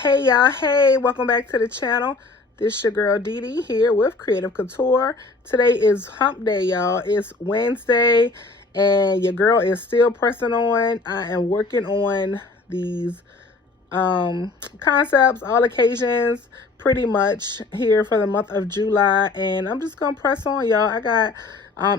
Hey y'all, hey, welcome back to the channel. This your girl Dee Dee here with Creative Couture. Today is hump day, y'all. It's Wednesday and your girl is still pressing on. I am working on these concepts, all occasions, pretty much here for the month of July, and I'm just gonna press on, y'all. I got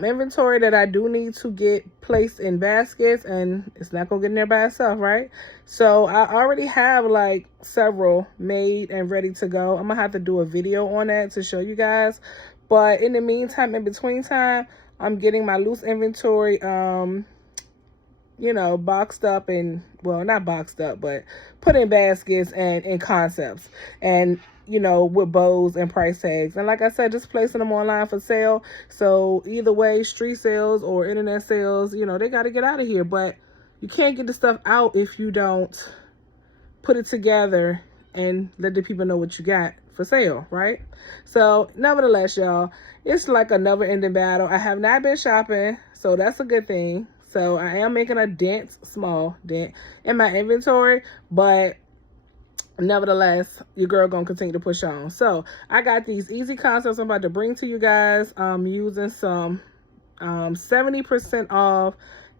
inventory that I do need to get placed in baskets, and it's not gonna get in there by itself, right? So I already have like several made and ready to go. I'm gonna have to do a video on that to show you guys, but in the meantime, in between time, I'm getting my loose inventory you know, boxed up and, well, not boxed up, but put in baskets and in concepts and, you know, with bows and price tags. And like I said, just placing them online for sale. So either way, street sales or internet sales, you know, they got to get out of here. But you can't get the stuff out if you don't put it together and let the people know what you got for sale, right? So nevertheless, y'all, it's like a never ending battle. I have not been shopping, so that's a good thing. So I am making a dent, small dent in my inventory, but nevertheless, your girl gonna continue to push on. So I got these easy concepts I'm about to bring to you guys. I'm using some 70% off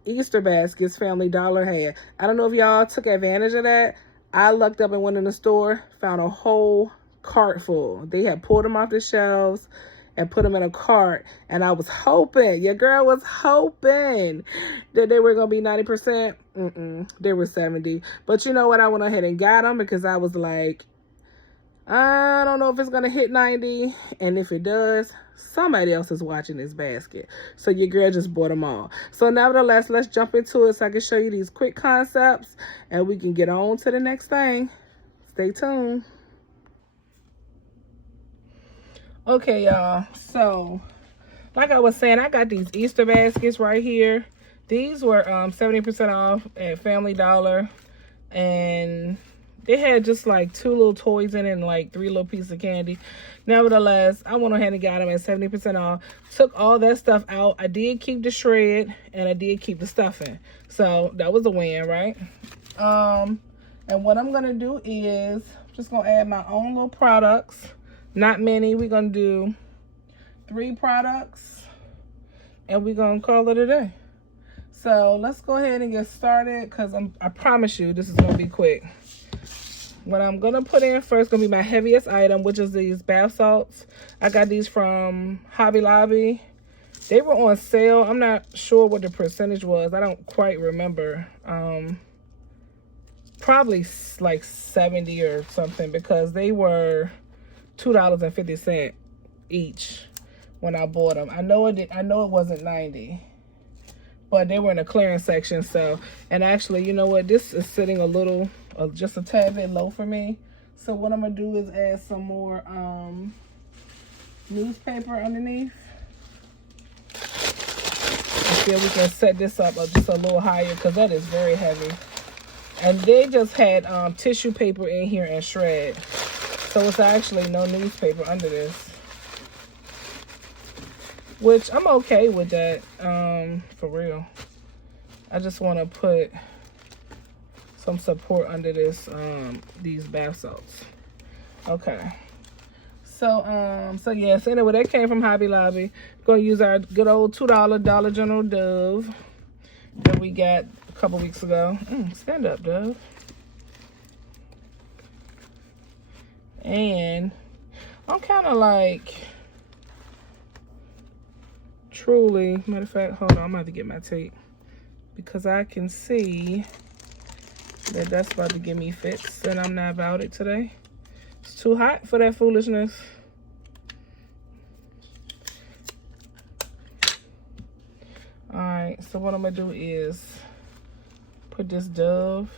Easter baskets Family Dollar had. I don't know if y'all took advantage of that. I looked up and went in the store, found a whole cart full. They had pulled them off the shelves and put them in a cart, and I was hoping, your girl was hoping that they were gonna be 90%. They were 70. But you know what? I went ahead and got them because I was like, I don't know if it's gonna hit 90, and if it does, somebody else is watching this basket. So your girl just bought them all. So nevertheless, let's jump into it so I can show you these quick concepts and we can get on to the next thing. Stay tuned. Okay, y'all, so like I was saying, I got these Easter baskets right here. These were 70% off at Family Dollar, and they had just like 2 little toys in it and like 3 little pieces of candy. Nevertheless, I went ahead and got them at 70% off. Took all that stuff out. I did keep the shred and I did keep the stuffing, so that was a win, right? And what I'm gonna do is just gonna add my own little products. Not many. We're gonna do 3 products and we're gonna call it a day. So let's go ahead and get started, because I promise you this is gonna be quick. What I'm gonna put in first gonna be my heaviest item, which is these bath salts. I got these from Hobby Lobby. They were on sale. I'm not sure what the percentage was. I don't quite remember. Probably like 70 or something, because they were $2.50 each when I bought them. I know it wasn't 90, but they were in the clearance section. So, and actually, you know what? This is sitting a little, just a tad bit low for me. So what I'm gonna do is add some more newspaper underneath. And see if we can set this up just a little higher, because that is very heavy. And they just had tissue paper in here and shred. So it's actually no newspaper under this, which I'm okay with that, for real. I just want to put some support under this, these bath salts. Okay. So yeah, so anyway, that came from Hobby Lobby. We're gonna use our good old $2 Dollar General Dove that we got a couple weeks ago. Stand up, Dove. And I'm kind of like, truly, matter of fact, hold on, I'm about to get my tape, because I can see that that's about to give me fits, and I'm not about it today. It's too hot for that foolishness. All right, so what I'm gonna do is put this Dove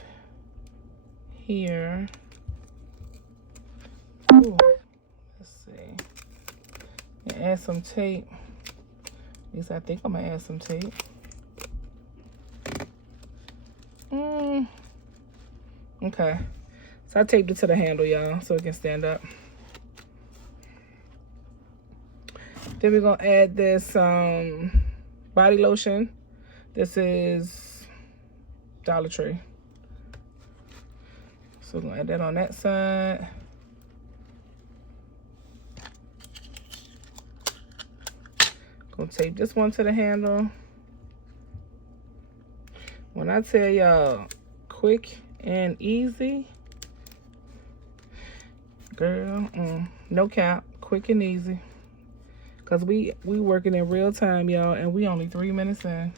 here. Ooh, let's see. And add some tape. At least I think I'm gonna add some tape. Okay. So I taped it to the handle, y'all, so it can stand up. Then we're gonna add this body lotion. This is Dollar Tree. So we're gonna add that on that side. Gonna tape this one to the handle. When I tell y'all quick and easy, girl, no cap, quick and easy. Cause we working in real time, y'all, and we only 3 minutes in.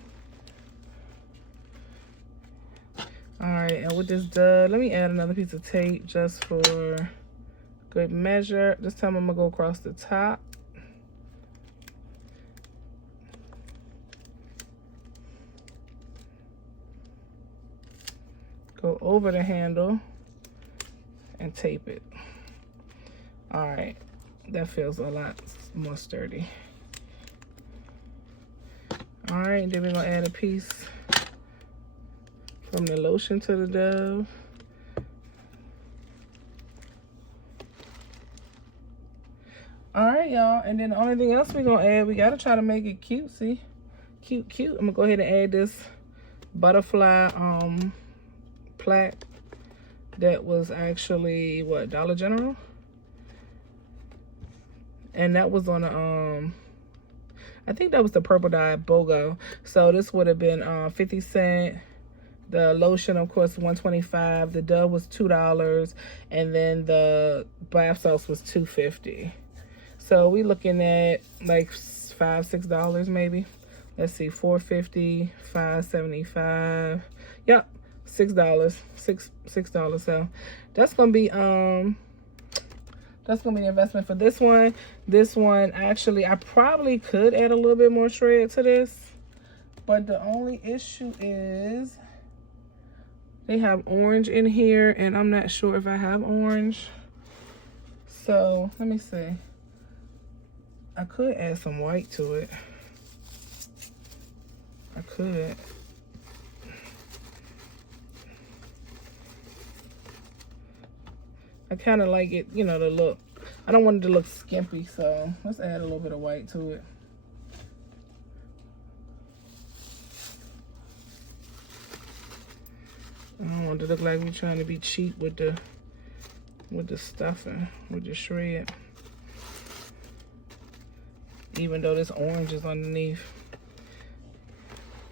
All right, and with this done, let me add another piece of tape just for good measure. This time I'm gonna go across the top. Go over the handle and tape it. All right, that feels a lot more sturdy. All right, then we're gonna add a piece from the lotion to the dove. All right, y'all, and then the only thing else we're gonna add, we gotta try to make it cutesy. Cute. I'm gonna go ahead and add this butterfly plaque that was actually, what, Dollar General? And that was on a, I think that was the purple dye BOGO. So this would have been 50 cents. The lotion, of course, $1.25. The dove was $2, and then the bath salts was $2.50. So we looking at like $5-6 maybe. Let's see, $4.50, $5.75. Yep, $6, $6. So that's gonna be the investment for this one. This one, actually, I probably could add a little bit more shred to this, but the only issue is they have orange in here, and I'm not sure if I have orange. So let me see. I could add some white to it. I could. I kind of like it, you know, the look. I don't want it to look skimpy, so let's add a little bit of white to it. I don't want it to look like we're trying to be cheap with the stuffing, with the shred. Even though this orange is underneath.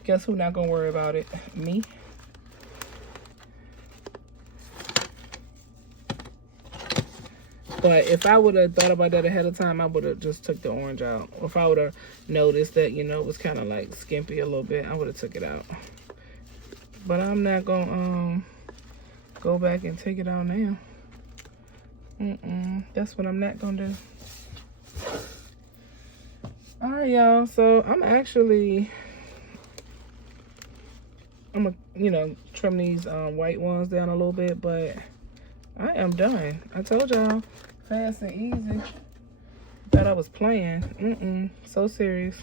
Guess who's not gonna worry about it? Me. But if I would have thought about that ahead of time, I would have just took the orange out. Or if I would have noticed that, you know, it was kind of like skimpy a little bit, I would have took it out. But I'm not gonna go back and take it out now. That's what I'm not gonna do. All right, y'all. So I'm gonna, you know, trim these white ones down a little bit, but I am done. I told y'all, fast and easy. Thought I was playing. So serious.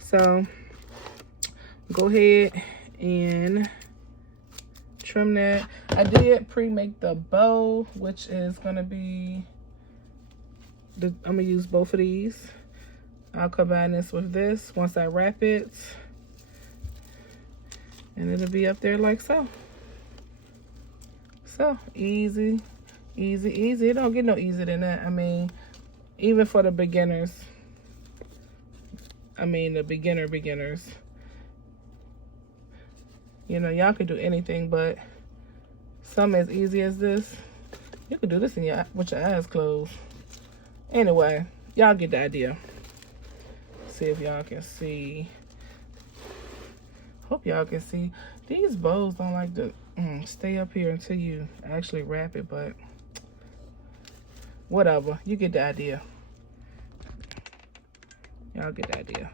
So go ahead and trim that. I did pre-make the bow, which is gonna be I'm gonna use both of these. I'll combine this with this once I wrap it, and it'll be up there like so. So easy, easy, easy. It don't get no easier than that. I mean, even for the beginners. I mean, the beginners. You know, y'all could do anything, but something as easy as this, you could do this with your eyes closed. Anyway, y'all get the idea. See if y'all can see. Hope y'all can see. These bows don't like to stay up here until you actually wrap it, but whatever. You get the idea. Y'all get the idea.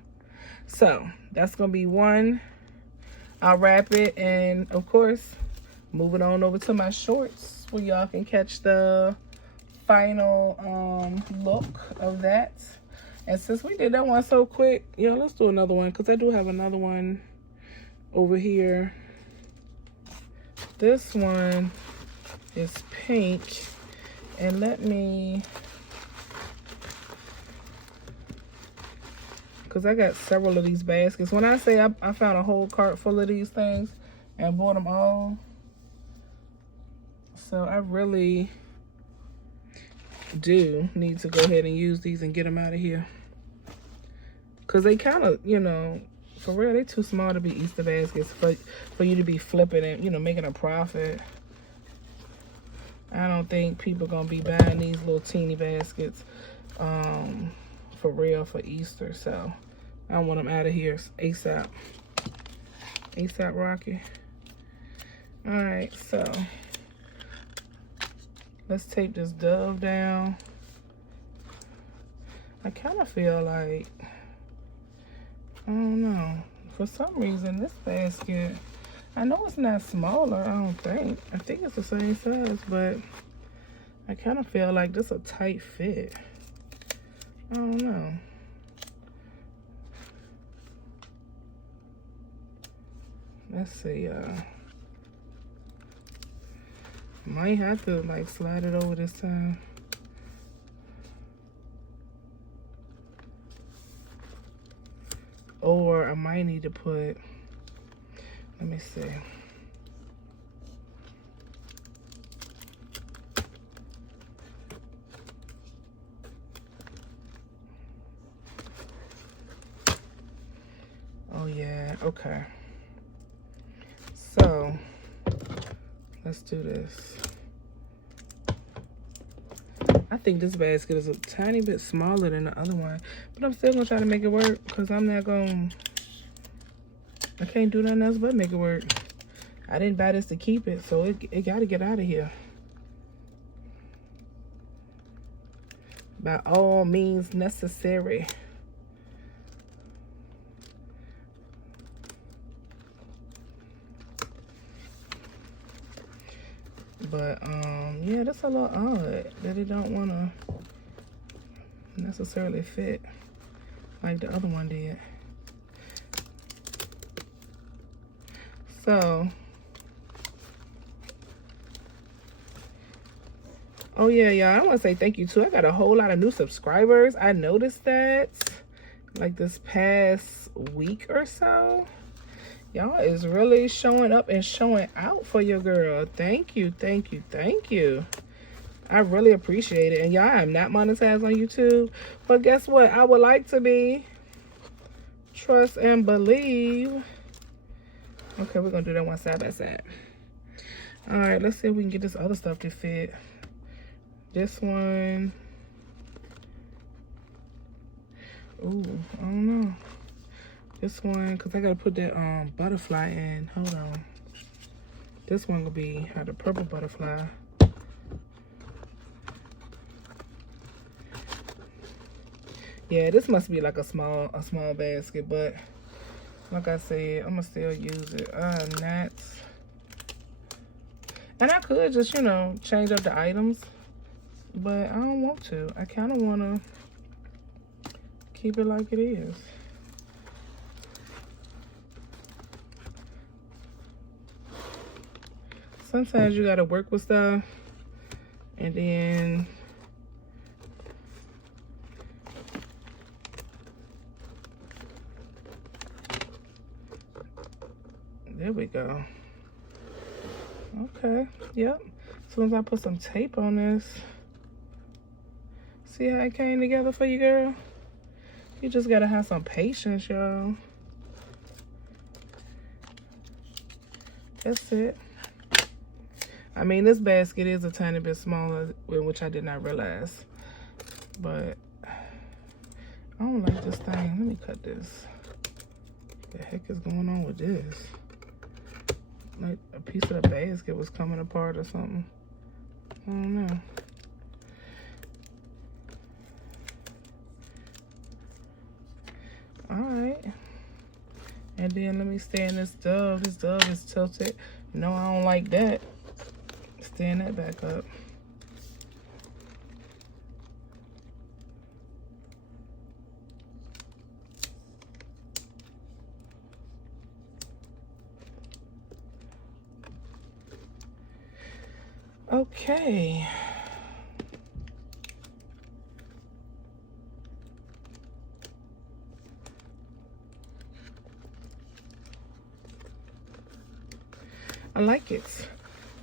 So that's gonna be one. I'll wrap it, and of course, moving on over to my shorts where y'all can catch the final look of that. And since we did that one so quick, yeah, let's do another one, because I do have another one over here. This one is pink, and let me, because I got several of these baskets. When I say I found a whole cart full of these things and bought them all, So I really do need to go ahead and use these and get them out of here. Because they kind of, you know, for real, they too small to be Easter baskets for you to be flipping and, you know, making a profit. I don't think people going to be buying these little teeny baskets for real for Easter. So I want them out of here ASAP. ASAP Rocky. All right, so let's tape this dove down. I kind of feel like, I don't know, for some reason this basket, I know it's not smaller, I don't think. I think it's the same size, but I kind of feel like this a tight fit. I don't know. Let's see, might have to like slide it over this time. Or I might need to put, let me see. Oh yeah, okay. So let's do this. I think this basket is a tiny bit smaller than the other one, but I'm still gonna try to make it work because I'm not gonna, I can't do nothing else but make it work. I didn't buy this to keep it, so it gotta get out of here. By all means necessary. But yeah, that's a little odd that it don't wanna necessarily fit like the other one did. So, oh yeah, y'all, I want to say thank you too. I got a whole lot of new subscribers. I noticed that like this past week or so. Y'all is really showing up and showing out for your girl. Thank you, thank you, thank you. I really appreciate it. And y'all, I'm not monetized on YouTube, but guess what? I would like to be. Trust and believe. Okay, we're gonna do that one side by side. All right, let's see if we can get this other stuff to fit. This one. Ooh, I don't know. This one, because I got to put that butterfly in. Hold on. This one will be the purple butterfly. Yeah, this must be like a small basket, but like I said, I'm going to still use it. Gnats. And I could just, you know, change up the items, but I don't want to. I kind of want to keep it like it is. Sometimes you gotta work with stuff, and then there we go. Okay, yep. As soon as I put some tape on this, see how it came together for you, girl? You just gotta have some patience, y'all. That's it. I mean, this basket is a tiny bit smaller, which I did not realize. But I don't like this thing. Let me cut this. What the heck is going on with this? Like a piece of the basket was coming apart or something. I don't know. All right. And then let me stay in this dove. This dove is tilted. No, I don't like that. Stand that back up. Okay. I like it.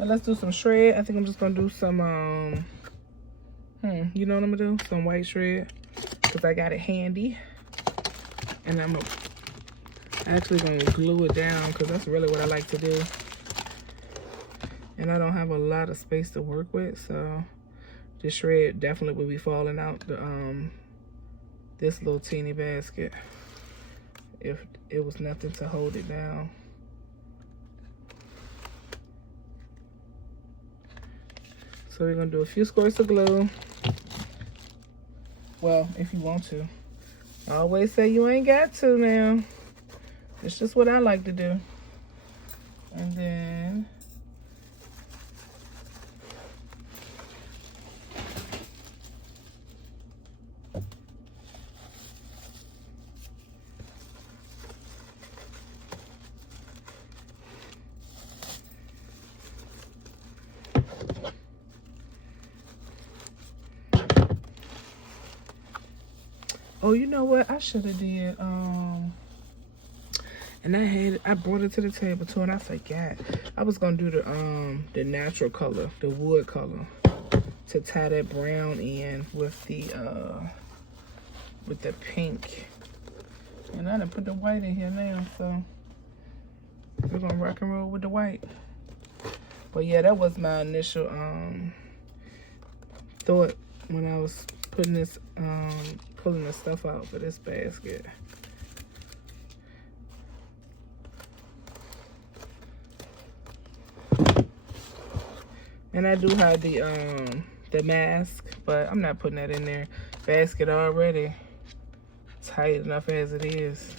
Now let's do some shred. I think I'm just gonna do some you know what I'm gonna do? Some white shred, because I got it handy. And I'm actually gonna glue it down, because that's really what I like to do. And I don't have a lot of space to work with, so this shred definitely will be falling out the this little teeny basket if it was nothing to hold it down. So we're gonna do a few squirts of glue. Well, if you want to. I always say you ain't got to now. It's just what I like to do. And then oh, you know what? I should have did, and I brought it to the table too, and I forgot. I was gonna do the natural color, the wood color, to tie that brown in with the pink. And I done put the white in here now, so we're gonna rock and roll with the white. But yeah, that was my initial thought when I was putting this pulling the stuff out for this basket. And I do have the mask, but I'm not putting that in there. Basket already tight enough as it is.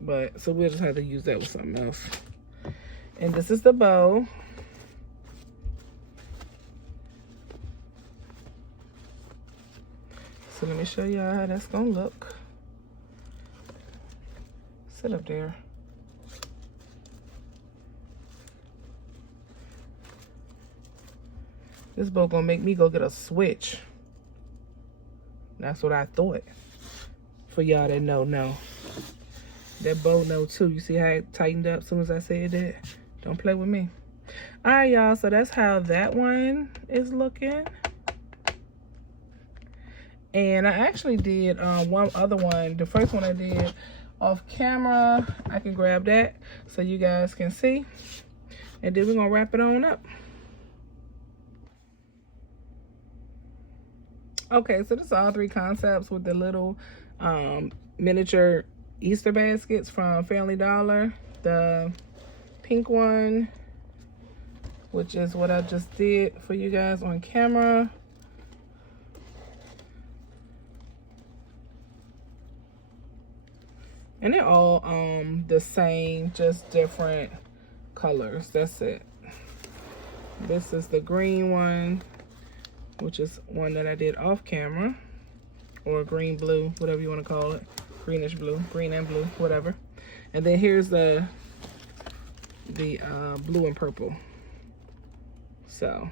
But so we'll just have to use that with something else. And this is the bow. So let me show y'all how that's gonna look. Sit up there. This bow gonna make me go get a switch. That's what I thought. For y'all that know, that bow know too. You see how it tightened up as soon as I said that? Don't play with me. All right, y'all, so that's how that one is looking. And I actually did one other one. The first one I did off camera. I can grab that so you guys can see. And then we're gonna wrap it on up. Okay, so this is all three concepts with the little miniature Easter baskets from Family Dollar. The pink one, which is what I just did for you guys on camera. And they're all the same, just different colors. That's it. This is the green one, which is one that I did off camera, or green blue, whatever you want to call it. Greenish blue, green and blue, whatever. And then here's the blue and purple. So,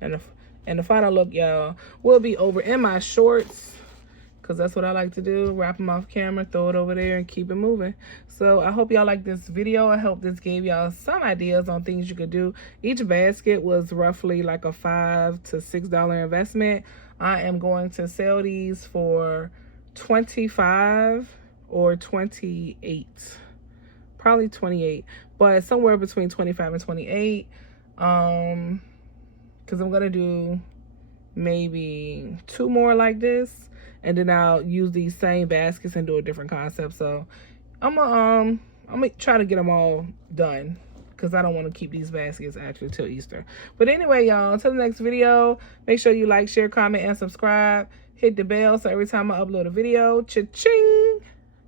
and the final look, y'all, will be over in my shorts, because that's what I like to do. Wrap them off camera, throw it over there, and keep it moving. So I hope y'all like this video. I hope this gave y'all some ideas on things you could do. Each basket was roughly like a $5 to $6 investment. I am going to sell these for $25 or $28. Probably $28, but somewhere between $25 and $28. Because I'm going to do maybe 2 more like this. And then I'll use these same baskets and do a different concept. So I'm gonna try to get them all done, because I don't want to keep these baskets actually till Easter. But anyway, y'all, until the next video, make sure you like, share, comment, and subscribe. Hit the bell so every time I upload a video, cha-ching,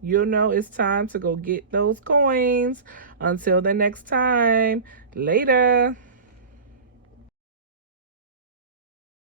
you'll know it's time to go get those coins. Until the next time, later.